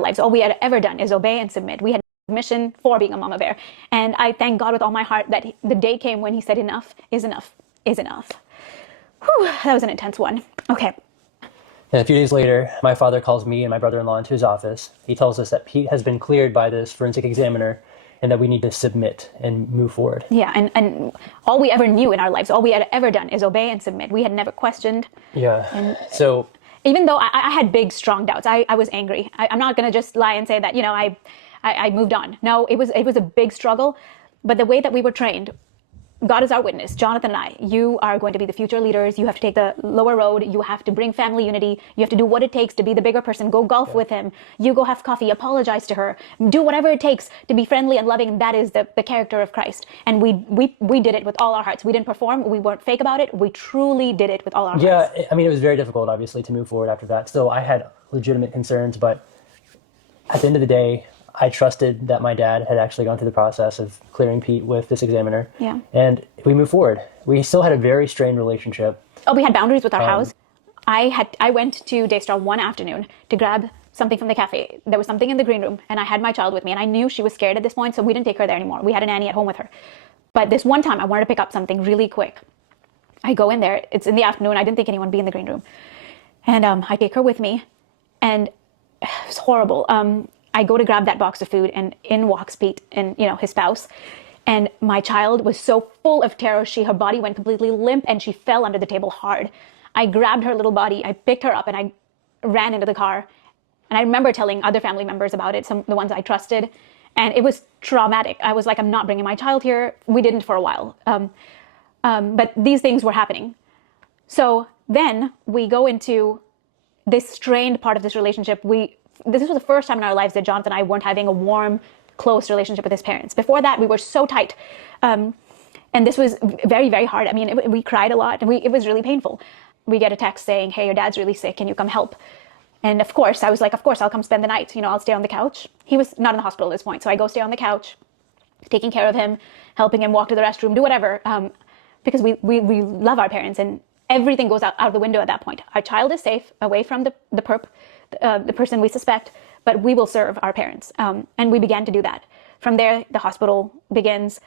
lives. All we had ever done is obey and submit. We had mission for being a mama bear. And I thank God with all my heart that the day came when he said enough is enough is enough. Whew, that was an intense one. Okay. And a few days later, my father calls me and my brother-in-law into his office. He tells us that Pete has been cleared by this forensic examiner and that we need to submit and move forward. Yeah, and all we ever knew in our lives, all we had ever done is obey and submit. We had never questioned. Yeah. And so even though I had big, strong doubts, I was angry. I'm not going to just lie and say that, I moved on. No, it was a big struggle. But the way that we were trained, God is our witness, Jonathan and I, you are going to be the future leaders. You have to take the lower road. You have to bring family unity. You have to do what it takes to be the bigger person. Go golf with him. You go have coffee, apologize to her. Do whatever it takes to be friendly and loving. That is the character of Christ. And we did it with all our hearts. We didn't perform. We weren't fake about it. We truly did it with all our hearts. Yeah, I mean, it was very difficult, obviously, to move forward after that. Still, I had legitimate concerns, but at the end of the day, I trusted that my dad had actually gone through the process of clearing Pete with this examiner. Yeah. And we moved forward. We still had a very strained relationship. Oh, we had boundaries with our house. I went to Daystar one afternoon to grab something from the cafe. There was something in the green room, and I had my child with me, and I knew she was scared at this point, so we didn't take her there anymore. We had a nanny at home with her. But this one time, I wanted to pick up something really quick. I go in there. It's in the afternoon. I didn't think anyone would be in the green room. And I take her with me, and it was horrible. I go to grab that box of food, and in walks Pete and, his spouse. And my child was so full of terror, her body went completely limp, and she fell under the table hard. I grabbed her little body, I picked her up, and I ran into the car. And I remember telling other family members about it, the ones I trusted. And it was traumatic. I was like, I'm not bringing my child here. We didn't for a while. But these things were happening. So then we go into this strained part of this relationship. This was the first time in our lives that Jonathan and I weren't having a warm, close relationship with his parents. Before that, we were so tight. And this was very, very hard. I mean, we cried a lot, and it was really painful. We get a text saying, hey, your dad's really sick. Can you come help? And of course, I was like, of course, I'll come spend the night. I'll stay on the couch. He was not in the hospital at this point. So I go stay on the couch, taking care of him, helping him walk to the restroom, do whatever. Because we love our parents, and everything goes out the window at that point. Our child is safe, away from the perp, the person we suspect, but we will serve our parents. And we began to do that. From there, the hospital begins.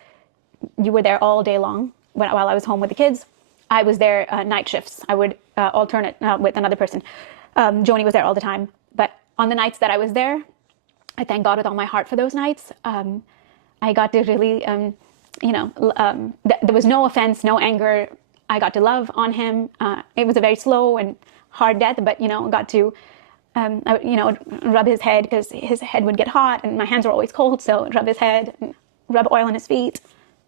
You were there all day long while I was home with the kids. I was there night shifts. I would alternate with another person. Joni was there all the time. But on the nights that I was there, I thank God with all my heart for those nights. I got to really, there was no offense, no anger. I got to love on him. It was a very slow and hard death, but, got to, rub his head because his head would get hot and my hands were always cold. So rub his head and rub oil on his feet.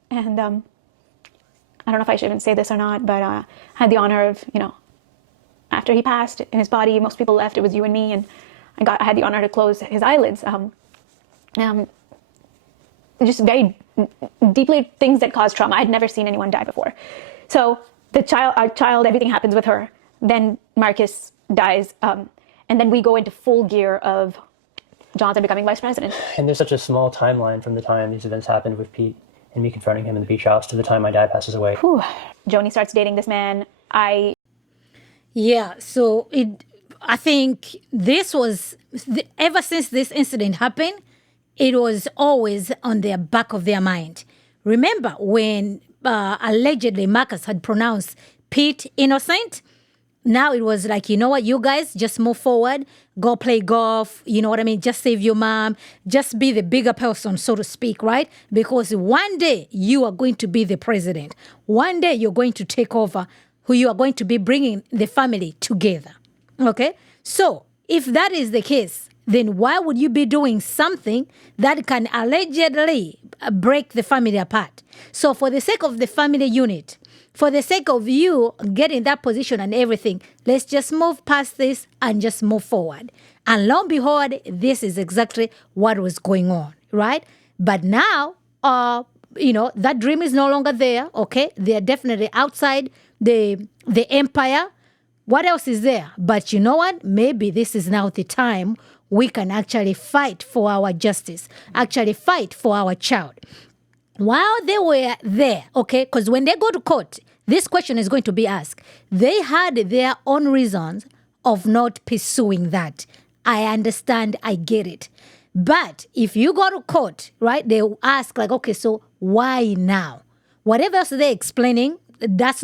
And I don't know if I should even say this or not, but I had the honor of, after he passed in his body, most people left. It was you and me. And I had the honor to close his eyelids. Just very deeply things that cause trauma. I'd never seen anyone die before. So our child, everything happens with her. Then Marcus dies. And then we go into full gear of Jonathan becoming vice president. And there's such a small timeline from the time these events happened with Pete and me confronting him in the beach house to the time my dad passes away. Whew. Joni starts dating this man. Yeah, so I think this was, ever since this incident happened, it was always on their back of their mind. Remember when allegedly Marcus had pronounced Pete innocent? Now it was like, you know what, you guys just move forward, go play golf, you know what I mean? Just save your mom, just be the bigger person, so to speak, right? Because one day you are going to be the president. One day you're going to take over, who you are going to be bringing the family together, okay? So if that is the case, then why would you be doing something that can allegedly break the family apart? So for the sake of the family unit, for the sake of you getting that position and everything, let's just move past this and just move forward. And lo and behold, this is exactly what was going on, right? But now, that dream is no longer there, okay? They're definitely outside the empire. What else is there? But you know what? Maybe this is now the time we can actually fight for our justice, actually fight for our child. While they were there, okay, because when they go to court, this question is going to be asked. They had their own reasons of not pursuing that. I understand, I get it. But if you go to court, right, they'll ask like, okay, so why now? Whatever else they're explaining, that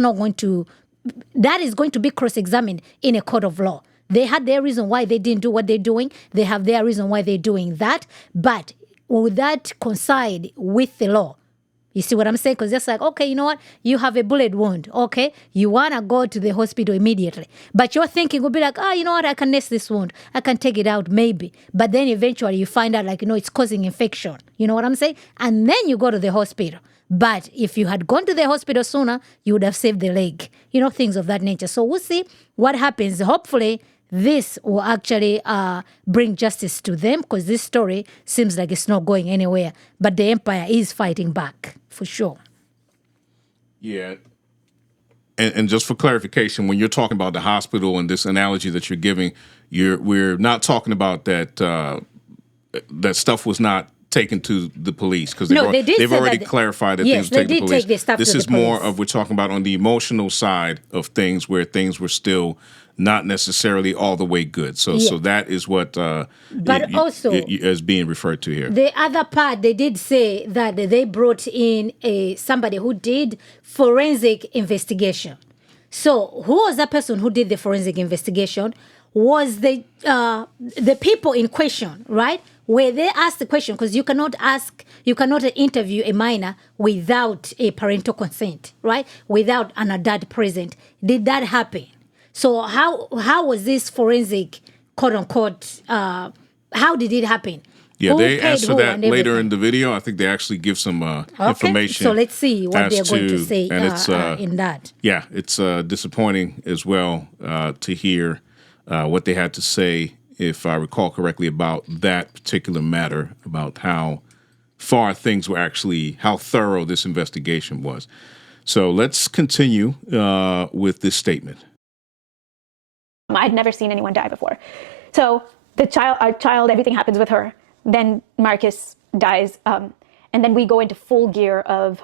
is going to be cross-examined in a court of law. They had their reason why they didn't do what they're doing. They have their reason why they're doing that. But will that coincide with the law? You see what I'm saying? Because it's like, okay, you know what? You have a bullet wound. Okay. You want to go to the hospital immediately. But your thinking will be like, you know what? I can nurse this wound. I can take it out maybe. But then eventually you find out like, it's causing infection. You know what I'm saying? And then you go to the hospital. But if you had gone to the hospital sooner, you would have saved the leg. Things of that nature. So we'll see what happens. Hopefully, this will actually bring justice to them, because this story seems like it's not going anywhere. But the empire is fighting back, for sure. Yeah. And just for clarification, when you're talking about the hospital and this analogy that you're giving, we're not talking about that that stuff was not taken to the police, because they've already clarified that things were taken to the police. This is more of, we're talking about on the emotional side of things, where things were still not necessarily all the way good. So that is what also is being referred to here. The other part, they did say that they brought in somebody who did forensic investigation. So who was that person who did the forensic investigation? Was the people in question, right? Where they asked the question, because you cannot interview a minor without a parental consent, right? Without an adult present. Did that happen? So how was this forensic, quote unquote, how did it happen? Yeah, they answer that later in the video. I think they actually give some information. So let's see what they're going to say in that. Yeah, it's disappointing as well to hear what they had to say, if I recall correctly, about that particular matter, about how far things were actually, how thorough this investigation was. So let's continue with this statement. I'd never seen anyone die before. So our child, everything happens with her. Then Marcus dies. And then we go into full gear of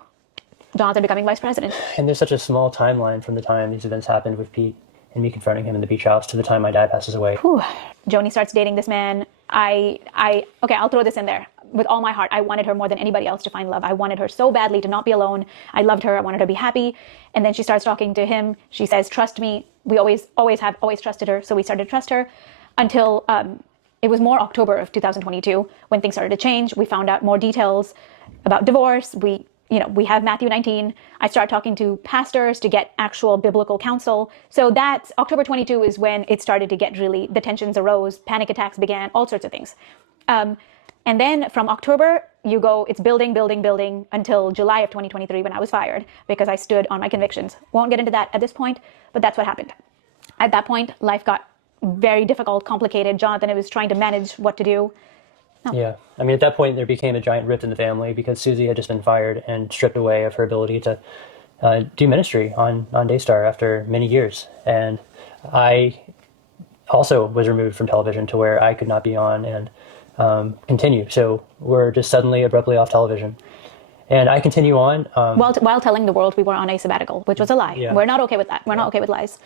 Jonathan becoming vice president. And there's such a small timeline from the time these events happened with Pete and me confronting him in the beach house to the time my dad passes away. Whew. Joni starts dating this man. Okay, I'll throw this in there. With all my heart, I wanted her more than anybody else to find love. I wanted her so badly to not be alone. I loved her. I wanted her to be happy. And then she starts talking to him. She says, trust me. We always trusted her. So we started to trust her until it was more October of 2022 when things started to change. We found out more details about divorce. We have Matthew 19. I started talking to pastors to get actual biblical counsel. So that's October 22 is when it started to get really, the tensions arose, panic attacks began, all sorts of things. And then from October, it's building until July of 2023 when I was fired because I stood on my convictions. Won't get into that at this point, but that's what happened. At that point, life got very difficult, complicated. Jonathan was trying to manage what to do. No. Yeah. I mean, at that point, there became a giant rift in the family because Suzy had just been fired and stripped away of her ability to do ministry on Daystar after many years. And I also was removed from television to where I could not be on and continue. So we're just suddenly abruptly off television. And I continue on. While telling the world we were on a sabbatical, which was a lie. Yeah. We're not okay with that. We're not okay with lies.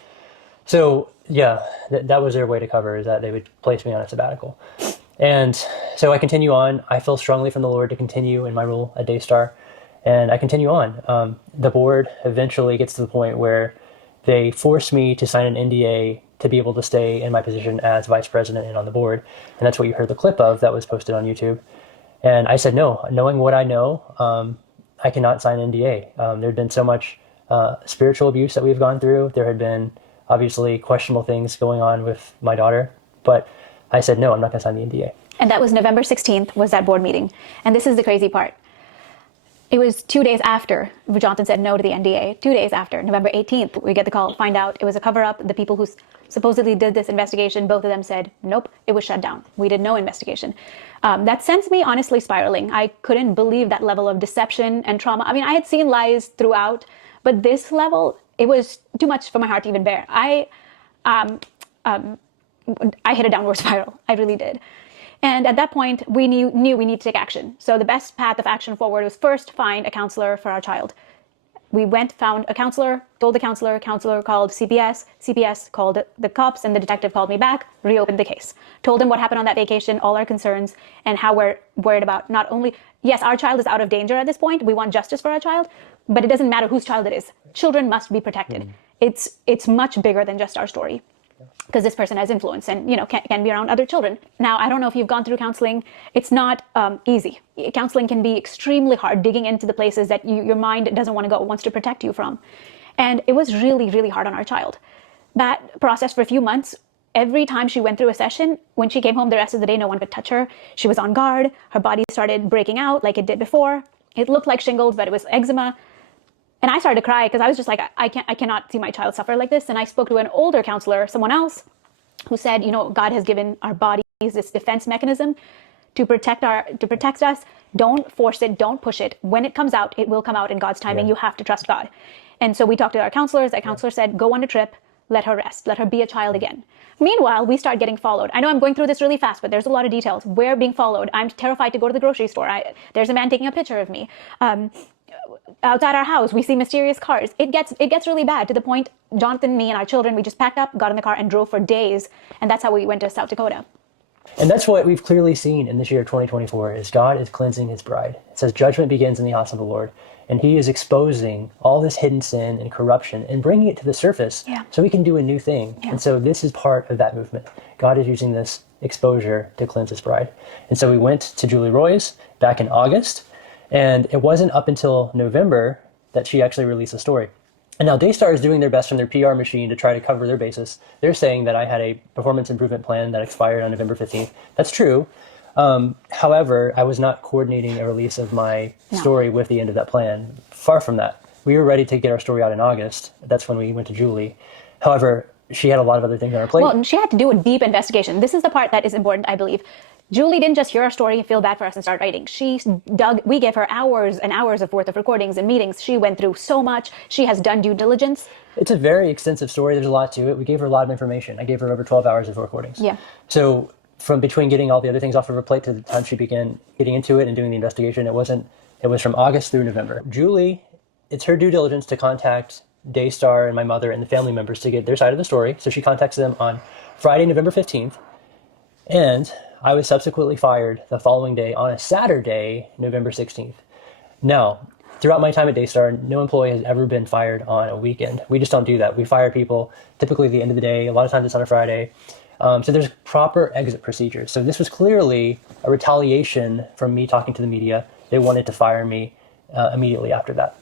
So, yeah, that was their way to cover, is that they would place me on a sabbatical. And so I continue on. I feel strongly from the Lord to continue in my role at Daystar. And I continue on. The board eventually gets to the point where they force me to sign an NDA to be able to stay in my position as vice president and on the board. And that's what you heard the clip of that was posted on YouTube. And I said, no, knowing what I know, I cannot sign an NDA. There had been so much spiritual abuse that we've gone through. There had been obviously questionable things going on with my daughter. But I said, no, I'm not going to sign the NDA. And that was November 16th was that board meeting. And this is the crazy part. It was 2 days after Jonathan said no to the NDA. 2 days after, November 18th, we get the call, find out it was a cover-up. The people who supposedly did this investigation, both of them said, nope, it was shut down. We did no investigation. That sends me honestly spiraling. I couldn't believe that level of deception and trauma. I mean, I had seen lies throughout, but this level, it was too much for my heart to even bear. I hit a downward spiral. I really did. And at that point, we knew we need to take action. So the best path of action forward was first find a counselor for our child. We went, found a counselor, told the counselor called CPS called the cops, and the detective called me back, reopened the case. Told him what happened on that vacation, all our concerns, and how we're worried about not only, yes, our child is out of danger at this point, we want justice for our child, but it doesn't matter whose child it is. Children must be protected. It's much bigger than just our story, because this person has influence and, can be around other children. Now, I don't know if you've gone through counseling. It's not easy. Counseling can be extremely hard, digging into the places that your mind doesn't want to go, wants to protect you from. And it was really, really hard on our child. That process for a few months, every time she went through a session, when she came home the rest of the day, no one could touch her. She was on guard. Her body started breaking out like it did before. It looked like shingles, but it was eczema. And I started to cry because I was just like, I cannot see my child suffer like this. And I spoke to an older counselor, someone else, who said, God has given our bodies this defense mechanism to protect us. Don't force it. Don't push it. When it comes out, it will come out in God's timing. You have to trust God. And so we talked to our counselors. That counselor said, go on a trip. Let her rest. Let her be a child again. Meanwhile, we start getting followed. I know I'm going through this really fast, but there's a lot of details. We're being followed. I'm terrified to go to the grocery store. There's a man taking a picture of me. Outside our house, we see mysterious cars. It gets really bad, to the point, Jonathan, me, and our children, we just packed up, got in the car, and drove for days. And that's how we went to South Dakota. And that's what we've clearly seen in this year of 2024, is God is cleansing his bride. It says judgment begins in the house of the Lord. And he is exposing all this hidden sin and corruption and bringing it to the surface so we can do a new thing. Yeah. And so this is part of that movement. God is using this exposure to cleanse his bride. And so we went to Julie Roy's back in August. And it wasn't up until November that she actually released the story. And now Daystar is doing their best from their PR machine to try to cover their bases. They're saying that I had a performance improvement plan that expired on November 15th. That's true. However, I was not coordinating a release of my story with the end of that plan. Far from that. We were ready to get our story out in August. That's when we went to Julie. However, she had a lot of other things on her plate. Well, and she had to do a deep investigation. This is the part that is important, I believe. Julie didn't just hear our story and feel bad for us and start writing. We gave her hours and hours of worth of recordings and meetings. She went through so much. She has done due diligence. It's a very extensive story. There's a lot to it. We gave her a lot of information. I gave her over 12 hours of recordings. Yeah. So from between getting all the other things off of her plate to the time she began getting into it and doing the investigation, it was from August through November. Julie, it's her due diligence to contact Daystar and my mother and the family members to get their side of the story. So she contacts them on Friday, November 15th. And I was subsequently fired the following day on a Saturday, November 16th. Now, throughout my time at Daystar, no employee has ever been fired on a weekend. We just don't do that. We fire people typically at the end of the day. A lot of times it's on a Friday. So there's proper exit procedures. So this was clearly a retaliation from me talking to the media. They wanted to fire me immediately after that.